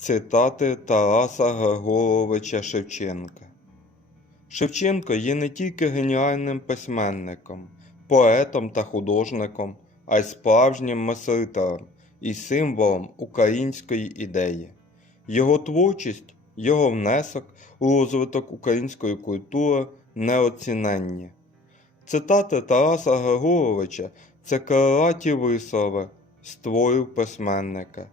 Цитати Тараса Григоровича Шевченка. Шевченко є не тільки геніальним письменником, поетом та художником, а й справжнім мислителем і символом української ідеї. Його творчість, його внесок у розвиток української культури неоціненні. Цитати Тараса Григоровича це крилаті вислови з творів письменника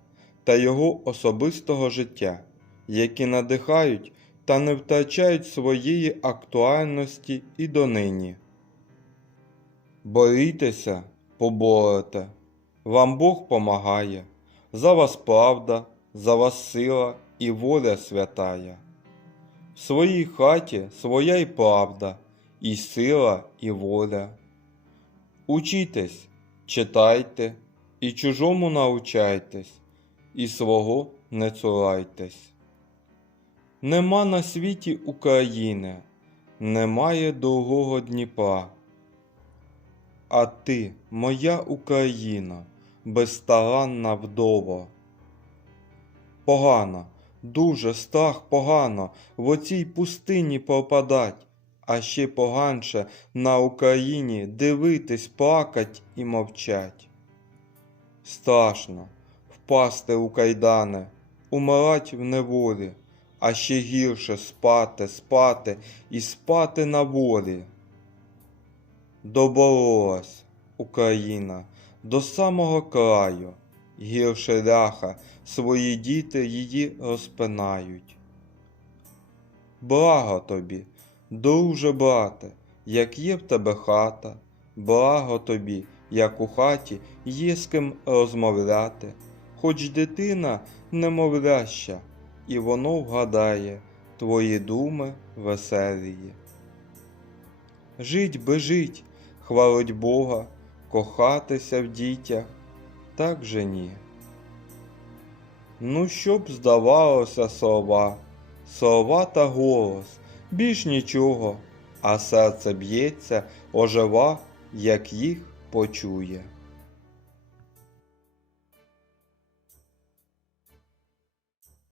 та його особистого життя, які надихають та не втрачають своєї актуальності і донині. Борітеся, поборете, вам Бог помагає, за вас правда, за вас сила і воля святая. В своїй хаті своя й правда, і сила, і воля. Учітесь, читайте, і чужому научайтесь, і свого не цурайтесь. Нема на світі України, немає другого Дніпра. А ти, моя Україна, безстаранна вдова. Погано, дуже страх погано в оцій пустині пропадать, а ще поганше на Україні дивитись, плакать і мовчать. Страшно впасти у кайдани, умирать в неволі, а ще гірше спати, спати і спати на волі. Доборолась Україна до самого краю, гірше ляха, свої діти її розпинають. Благо тобі, друже брате, як є в тебе хата, благо тобі, як у хаті є з ким розмовляти, хоч дитина немовляща, і воно вгадає твої думи веселії. Жить би жить, хвалить Бога, кохатися в дітях, так же ні. Ну, щоб здавалося слова, слова та голос, більш нічого, а серце б'ється, ожива, як їх почує.